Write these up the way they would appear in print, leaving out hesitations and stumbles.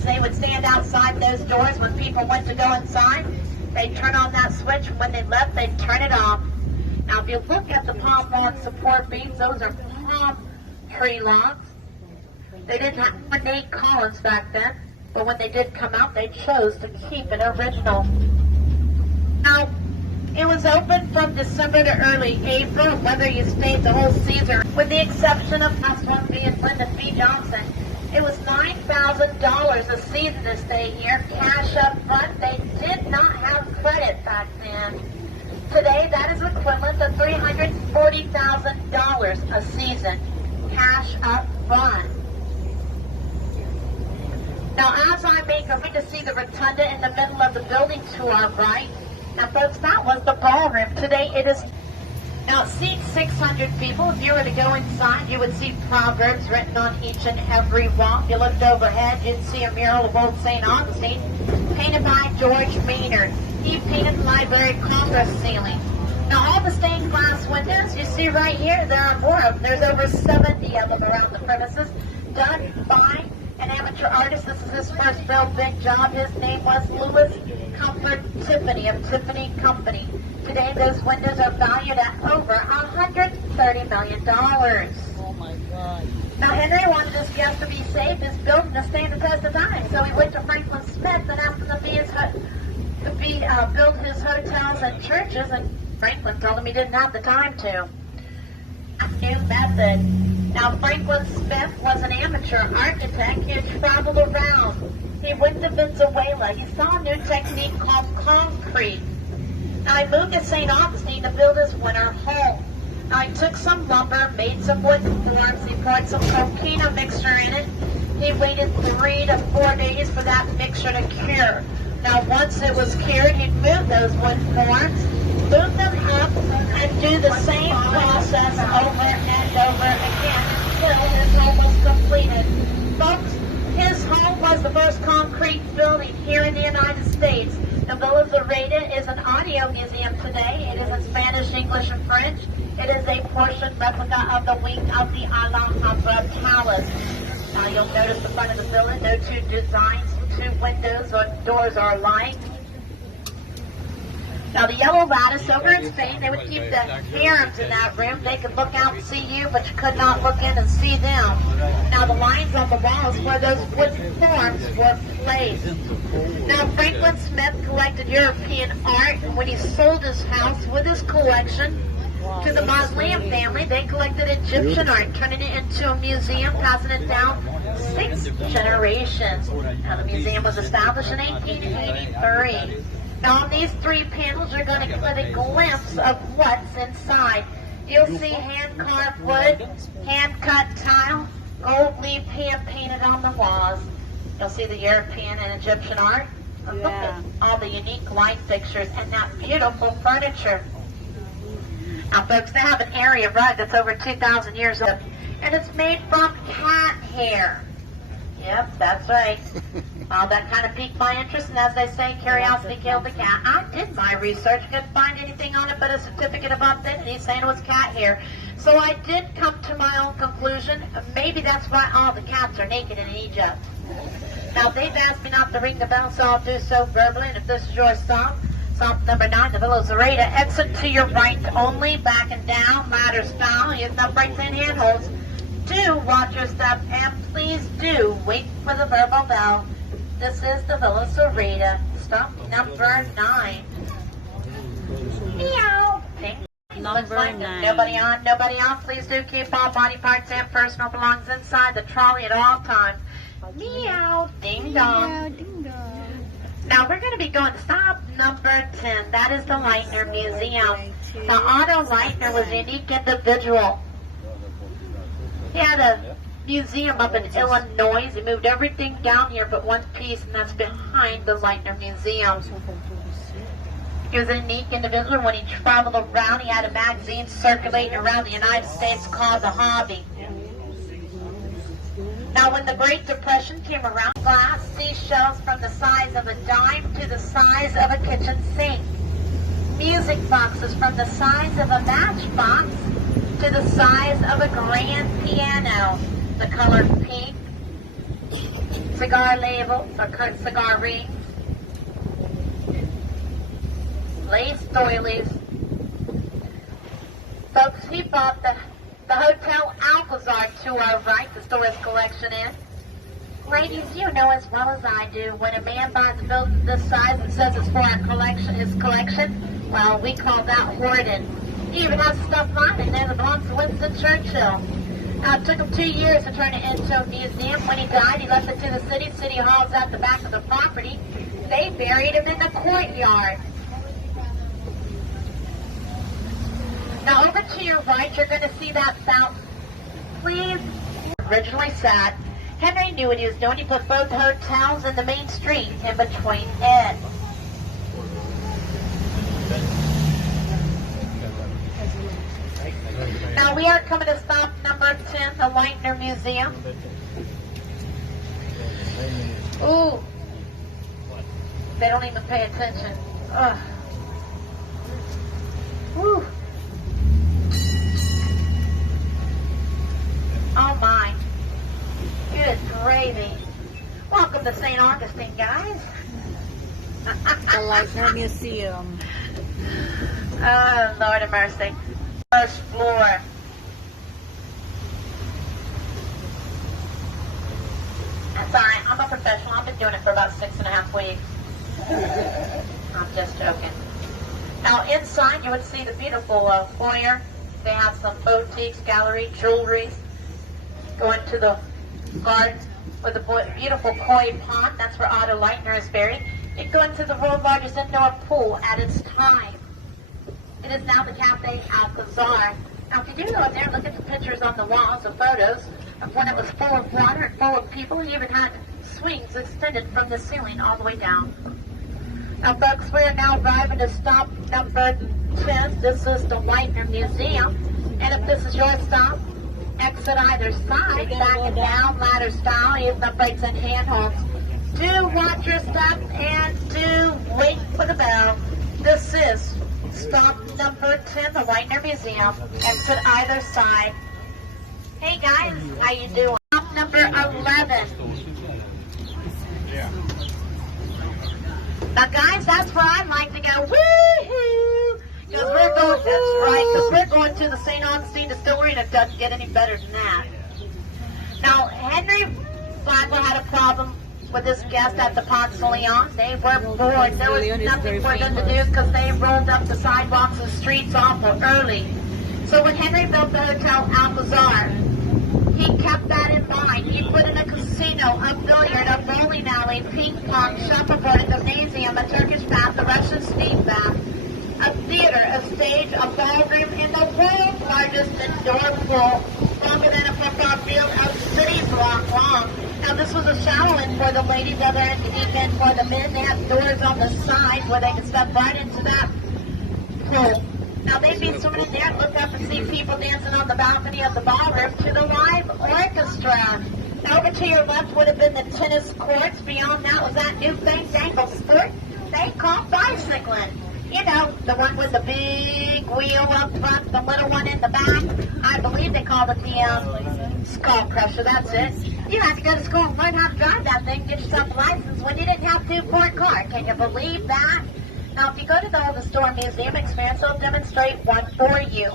machines. They would stand outside those doors when people went to go inside. They'd turn on that switch, and when they left, they'd turn it off. Now, if you look at the palm log support beams, those are palm tree logs. They didn't have ornate columns back then, but when they did come out, they chose to keep it original. Now, it was open from December to early April, whether you stayed the whole season, with the exception of last one being Lyndon B. Johnson. It was $9,000 a season to stay here, cash up front. They did not have credit back then. Today, that is equivalent to $340,000 a season, cash up front. Now, as I make a way to see the rotunda in the middle of the building to our right, now, folks, that was the ballroom. Today, it is. Now, it seats 600 people. If you were to go inside, you would see proverbs written on each and every wall. If you looked overhead, you'd see a mural of old St. Augustine, painted by George Maynard. He painted the Library of Congress ceiling. Now, all the stained glass windows you see right here, there are more of them. There's over 70 of them around the premises, done by an amateur artist. This is his first real big job. His name was Louis Comfort Tiffany of Tiffany Company. Today, those windows are valued at over $130 million. Oh my God. Now, Henry wanted his guests to be safe, his building to stand the test of time. So he went to Franklin Smith and asked him to build his hotels and churches, and Franklin told him he didn't have the time to. New method. Now, Franklin Smith was an amateur architect. He traveled around. He went to Venezuela. He saw a new technique called concrete. Now, he moved to St. Augustine to build his winter home. Now, he took some lumber, made some wooden forms. He poured some coquina mixture in it. He waited 3 to 4 days for that mixture to cure. Now, once it was cured, he'd move those wooden forms, move them up, and do the same process over and over again until his home was completed. Folks, his home was the first concrete building here in the United States. The Villa Zareta is an audio museum today. It is in Spanish, English, and French. It is a portion replica of the wing of the Alhambra Palace. Now, you'll notice the front of the villa, no two designs, two windows or doors are alike. Now, the yellow lattice over in Spain, they would keep the harems in that room. They could look out and see you, but you could not look in and see them. Now, the lines on the walls where those wooden forms were placed. Now, Franklin Smith collected European art, and when he sold his house with his collection to the Mausoleum family, they collected Egyptian art, turning it into a museum, passing it down 6 generations. Now, the museum was established in 1883. Now, on these 3 panels, you're going to get a glimpse of what's inside. You'll see hand-carved wood, hand-cut tile, gold leaf hand-painted on the walls. You'll see the European and Egyptian art. Look at all the unique light fixtures and that beautiful furniture. Now, folks, they have an area rug that's over 2,000 years old, and it's made from cat hair. Yep, that's right. Well, that kind of piqued my interest, and as they say, curiosity killed the cat. I did my research, couldn't find anything on it but a certificate of authenticity saying it was cat hair. So I did come to my own conclusion. Maybe that's why all the cats are naked in Egypt. Now, they've asked me not to ring the bell, so I'll do so verbally, and if this is your stop number 9, the Villa Zareta, exit to your right only, back and down, ladder style, use no brakes and handholds. Do watch your step, and please do wait for the verbal bell. This is the Villa Zareta, stop number 9. Meow. Looks like nobody on, nobody off. Please do keep all body parts and personal belongings inside the trolley at all times. Meow. Ding dong. Meow, ding dong. Now we're going to be going to stop number 10. That is the Leitner Museum. Now, Otto Leitner was a unique individual. He had a museum up in Illinois. He moved everything down here but one piece, and that's behind the Leitner Museum. He was a unique individual. When he traveled around, he had a magazine circulating around the United States called The Hobby. Now, when the Great Depression came around, glass seashells from the size of a dime to the size of a kitchen sink. Music boxes from the size of a matchbox to the size of a grand piano. The color pink, cigar labels or cigar rings, lace doilies. Folks, he bought the Hotel Alcazar to our right to store his collection in. Ladies, you know as well as I do, when a man buys a building this size and says it's for our collection, his collection, well, we call that hoarded. He even has stuff on it there that belongs to Winston Churchill. Now, it took him 2 years to turn it into a museum. When he died, he left it to the city. City Hall's at the back of the property. They buried him in the courtyard. Now, over to your right, you're going to see that fountain. Please, originally sat. Henry knew what he was doing. He put both hotels in the main street in between it. Now we are coming to stop number 10, the Leitner Museum. Ooh. They don't even pay attention. Ugh. Woo. Oh my. Good gravy. Welcome to St. Augustine, guys. The Leitner Museum. Oh, Lord of mercy. First floor. That's all right. I'm a professional. I've been doing it for about 6.5 weeks. I'm just joking. Now, inside, you would see the beautiful foyer. They have some boutiques, gallery, jewelry. Go into the garden with a beautiful koi pond. That's where Otto Leitner is buried. You go into the world's largest indoor pool at its time. It is now the Cafe Alcazar. Now, if you do go in there, look at the pictures on the walls, the photos of when it was full of water and full of people. It even had swings extended from the ceiling all the way down. Now, folks, we are now arriving to stop number 10. This is the Leitner Museum. And if this is your stop, exit either side, back and down, ladder style, even the brakes and handholds. Do watch your step and do wait for the bell. This is stop number 10, the Leitner Museum. Exit either side. Hey guys, how you doing? Stop number 11. Now guys, that's where I like to go. Woohoo! Because we're going, that's right, because we're going to the St. Augustine Distillery, and it doesn't get any better than that. Now, Henry Flagler had a problem with this guest at the Ponce de Leon. They were bored. There was nothing for them to do because they rolled up the sidewalks and streets awful early. So when Henry built the Hotel Alcazar, he kept that in mind. He put in a casino, a billiard, a bowling alley, ping pong, shuffleboard, a gymnasium, a Turkish bath, a Russian steam bath, a theater, a stage, a ballroom, and the world's largest indoor pool, longer than a football field, a city block long. Now, this was a shower-in for the ladies, other end, and for the men. They had doors on the side where they could step right into that pool. Now, they'd be swimming in there and look up and see people dancing on the balcony of the ballroom to the live orchestra. Now, over to your left would have been the tennis courts. Beyond that was that new fandangle sport they call bicycling. You know, the one with the big wheel up front, the little one in the back. I believe they called it the skull crusher. That's it. You had to go to school and learn how to drive that thing, get yourself a license when you didn't have to for a car. Can you believe that? Now, if you go to the Old Store Museum experience, they'll demonstrate one for you.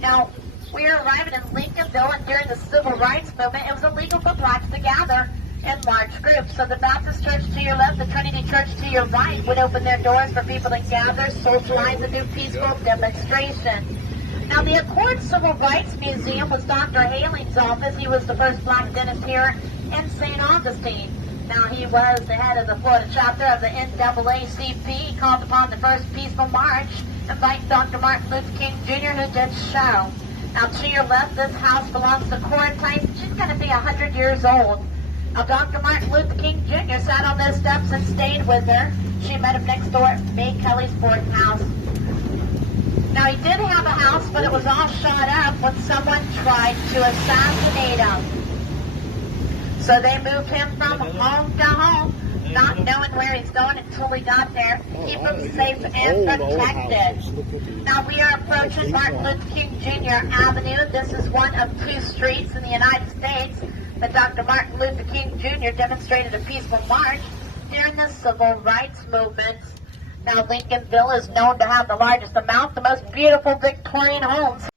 Now, we are arriving in Lincolnville, and during the Civil Rights Movement, it was illegal for blacks to gather in large groups. So the Baptist Church to your left, the Trinity Church to your right would open their doors for people to gather, socialize, and do peaceful demonstration. Now, the Accord Civil Rights Museum was Dr. Haling's office. He was the first black dentist here in St. Augustine. Now, he was the head of the Florida chapter of the NAACP. He called upon the first peaceful march, inviting Dr. Martin Luther King Jr., who did show. Now, to your left, this house belongs to Cora Tyson. She's going to be 100 years old. Now, Dr. Martin Luther King Jr. sat on those steps and stayed with her. She met him next door at May Kelly's boarding house. Now, he did have a house, but it was all shot up when someone tried to assassinate him. So they moved him from home to home, not knowing where he's going until we got there. Keep him safe and protected. Now, we are approaching Martin Luther King Jr. Avenue. This is one of 2 streets in the United States But Dr. Martin Luther King Jr. demonstrated a peaceful march during the civil rights movement. Now, Lincolnville is known to have the largest amount, the most beautiful Victorian homes.